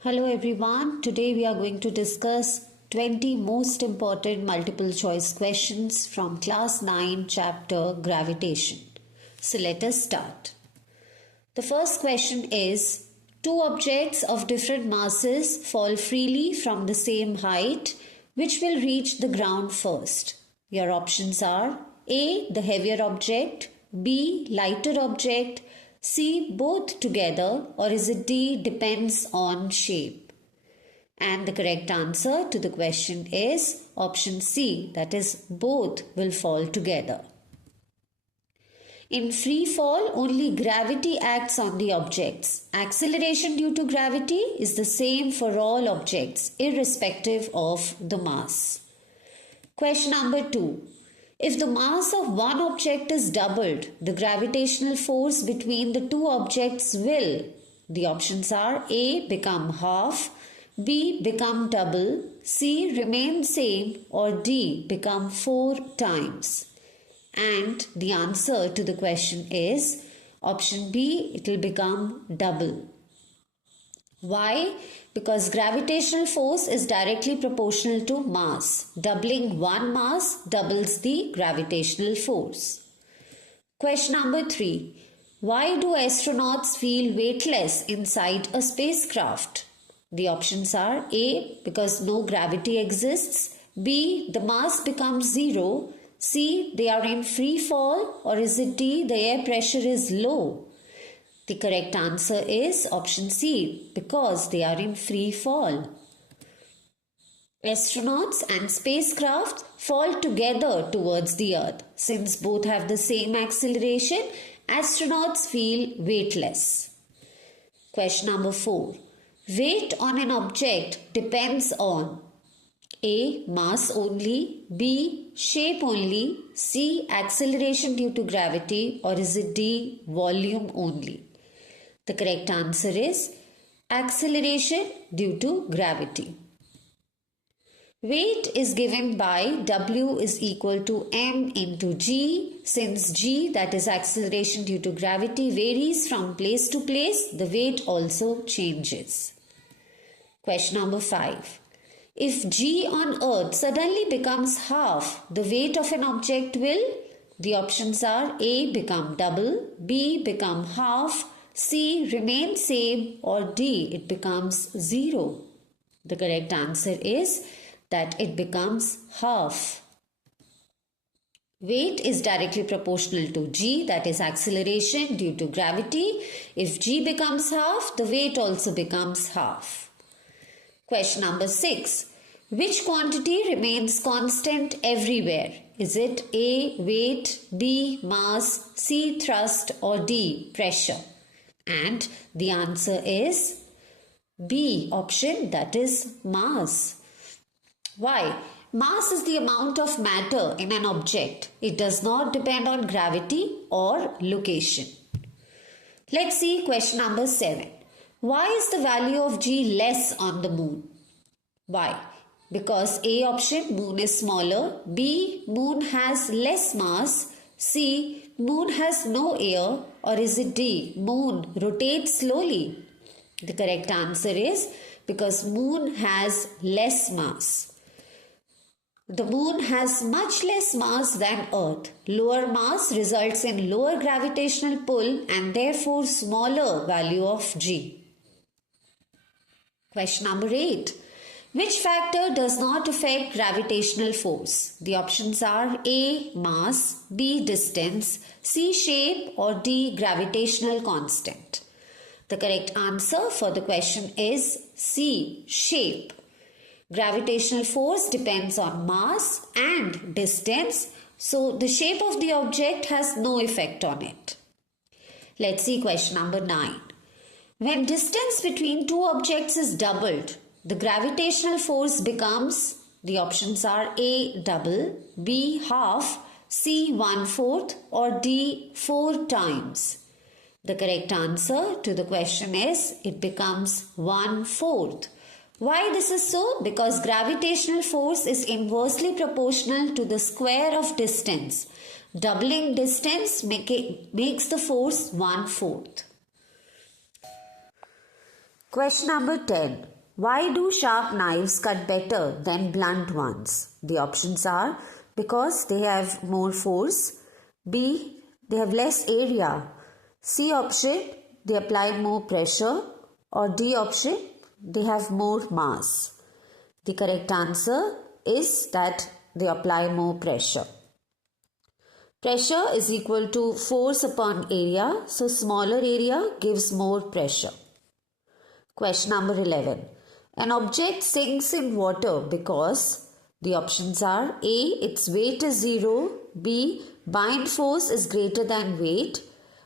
Hello everyone, today we are going to discuss 20 most important multiple choice questions from class 9 chapter Gravitation. So let us start. The first question is, two objects of different masses fall freely from the same height. Which will reach the ground first? Your options are A. The heavier object, B. Lighter object, C. Both together, or is it D. Depends on shape? And the correct answer to the question is option C, that is both will fall together. In free fall, only gravity acts on the objects. Acceleration due to gravity is the same for all objects, irrespective of the mass. Question number 2. If the mass of one object is doubled, the gravitational force between the two objects will, the options are A. Become half, B. Become double, C. Remain same, or D. Become 4 times. And the answer to the question is option B, it will become double. Why? Because gravitational force is directly proportional to mass. Doubling one mass doubles the gravitational force. Question number 3. Why do astronauts feel weightless inside a spacecraft? The options are A. Because no gravity exists, B. The mass becomes zero, C. They are in free fall, or is it D. The air pressure is low? The correct answer is option C, because they are in free fall. Astronauts and spacecraft fall together towards the Earth. Since both have the same acceleration, astronauts feel weightless. Question number 4. Weight on an object depends on A. Mass only, B. Shape only, C. Acceleration due to gravity, or is it D. Volume only? The correct answer is acceleration due to gravity. Weight is given by W is equal to M into G. Since G, that is acceleration due to gravity, varies from place to place, the weight also changes. Question number 5. If G on Earth suddenly becomes half, the weight of an object will? The options are A. Become double, B. Become half, C. Remain same, or D. It becomes zero. The correct answer is that it becomes half. Weight is directly proportional to G, that is acceleration due to gravity. If G becomes half, the weight also becomes half. Question number 6. Which quantity remains constant everywhere? Is it A. Weight, B. Mass, C. Thrust, or D. Pressure? And the answer is B option, that is mass. Why? Mass is the amount of matter in an object. It does not depend on gravity or location. Let's see question number 7. Why is the value of G less on the moon? Why? Because A option, moon is smaller, B, moon has less mass, C, moon has no air, or is it D, moon rotates slowly? The correct answer is because moon has less mass. The moon has much less mass than Earth. Lower mass results in lower gravitational pull and therefore smaller value of G. Question number 8. Which factor does not affect gravitational force? The options are A. Mass, B. Distance, C. Shape, or D. Gravitational constant. The correct answer for the question is C. Shape. Gravitational force depends on mass and distance, so the shape of the object has no effect on it. Let's see question number 9. When distance between two objects is doubled, the gravitational force becomes, the options are A. Double, B. Half, C. 1/4, or D. 4 times. The correct answer to the question is it becomes 1/4. Why this is so? Because gravitational force is inversely proportional to the square of distance. Doubling distance makes the force 1/4. Question number 10. Why do sharp knives cut better than blunt ones? The options are because they have more force, B, they have less area, C option, they apply more pressure, or D option, they have more mass. The correct answer is that they apply more pressure. Pressure is equal to force upon area, so smaller area gives more pressure. Question number 11. An object sinks in water because the options are A, its weight is 0, B, bind force is greater than weight,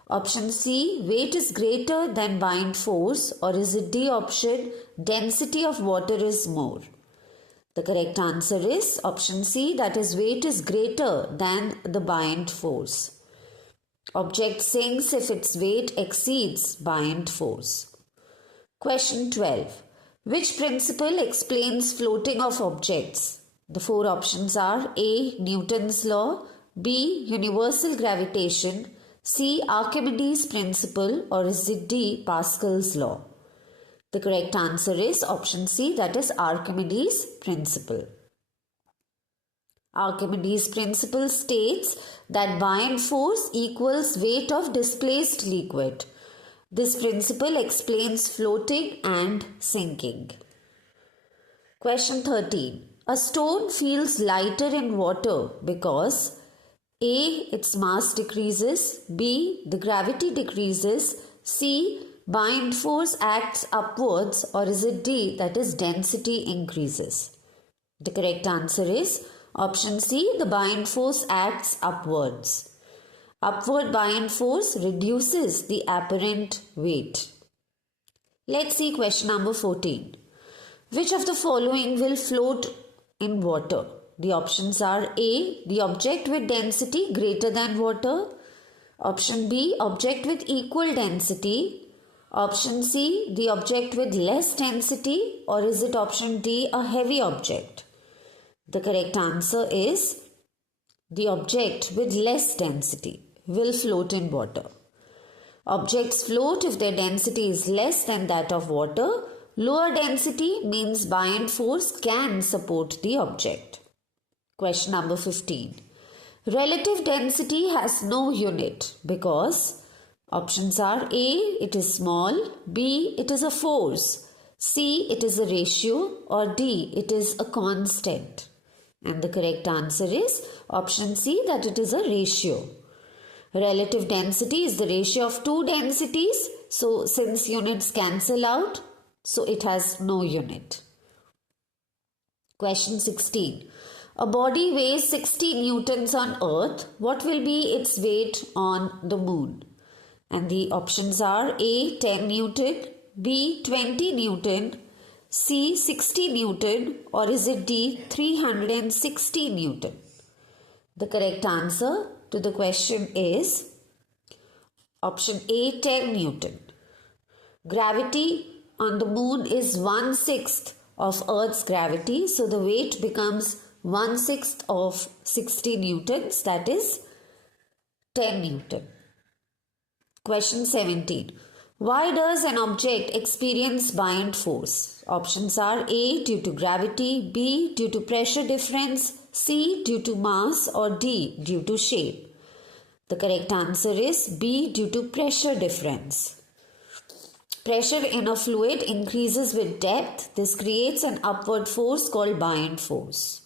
option C, weight is greater than bind force, or is it D option, density of water is more? The correct answer is option C, that is weight is greater than the bind force. Object sinks if its weight exceeds bind force. Question 12. Which principle explains floating of objects? The four options are A, Newton's law, B, universal gravitation, C, Archimedes Principle, or is it D, Pascal's law? The correct answer is option C, that is Archimedes Principle. Archimedes Principle states that bind force equals weight of displaced liquid. This principle explains floating and sinking. Question 13. A stone feels lighter in water because A, its mass decreases, B, the gravity decreases, C, bind force acts upwards, or is it D, that is density increases? The correct answer is option C, the bind force acts upwards. Upward bind force reduces the apparent weight. Let's see question number 14. Which of the following will float in water? The options are A, the object with density greater than water. Option B, object with equal density. Option C, the object with less density, or is it option D, a heavy object? The correct answer is the object with less density will float in water. Objects float if their density is less than that of water. Lower density means bind force can support the object. Question number 15. Relative density has no unit because options are A, it is small, B, it is a force, C, it is a ratio, or D, it is a constant. And the correct answer is option C, that it is a ratio. Relative density is the ratio of two densities. So since units cancel out, so it has no unit. Question 16. A body weighs 60 newtons on earth. What will be its weight on the moon? And the options are A, 10 newton, B, 20 newton, C, 60 newton, or is it D, 360 newton? The correct answer to the question is option A, 10 newton. Gravity on the moon is 1/6 of Earth's gravity, so the weight becomes 1/6 of 60 newtons, that is 10 newton. Question 17. Why does an object experience bind force? Options are A, due to gravity, B, due to pressure difference, C, due to mass, or D, due to shape. The correct answer is B, due to pressure difference. Pressure in a fluid increases with depth. This creates an upward force called bind force.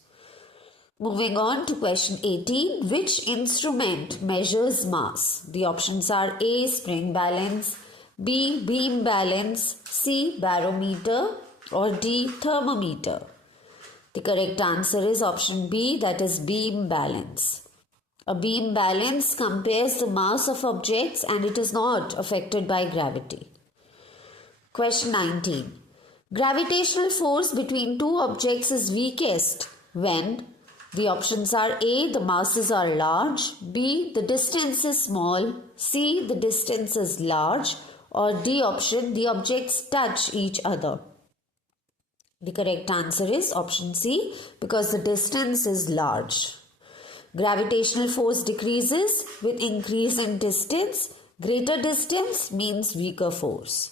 Moving on to question 18. Which instrument measures mass? The options are A, spring balance, B, beam balance, C, barometer, or D, thermometer. The correct answer is option B, that is beam balance. A beam balance compares the mass of objects and it is not affected by gravity. Question 19. Gravitational force between two objects is weakest when the options are A, the masses are large, B, the distance is small, C, the distance is large, or D option, the objects touch each other. The correct answer is option C, because the distance is large. Gravitational force decreases with increase in distance. Greater distance means weaker force.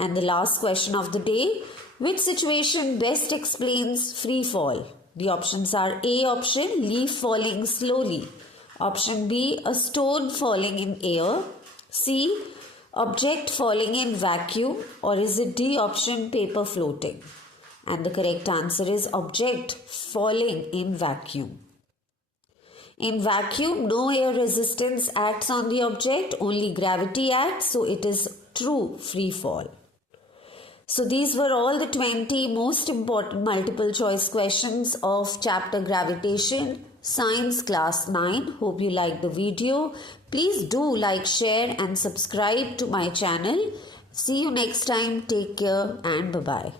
And the last question of the day, which situation best explains free fall? The options are A option, leaf falling slowly. Option B, a stone falling in air. C, object falling in vacuum. Or is it D option, paper floating? And the correct answer is object falling in vacuum. In vacuum, no air resistance acts on the object, only gravity acts, so it is true free fall. So these were all the 20 most important multiple choice questions of chapter Gravitation, Science Class 9. Hope you liked the video. Please do like, share and subscribe to my channel. See you next time. Take care and bye-bye.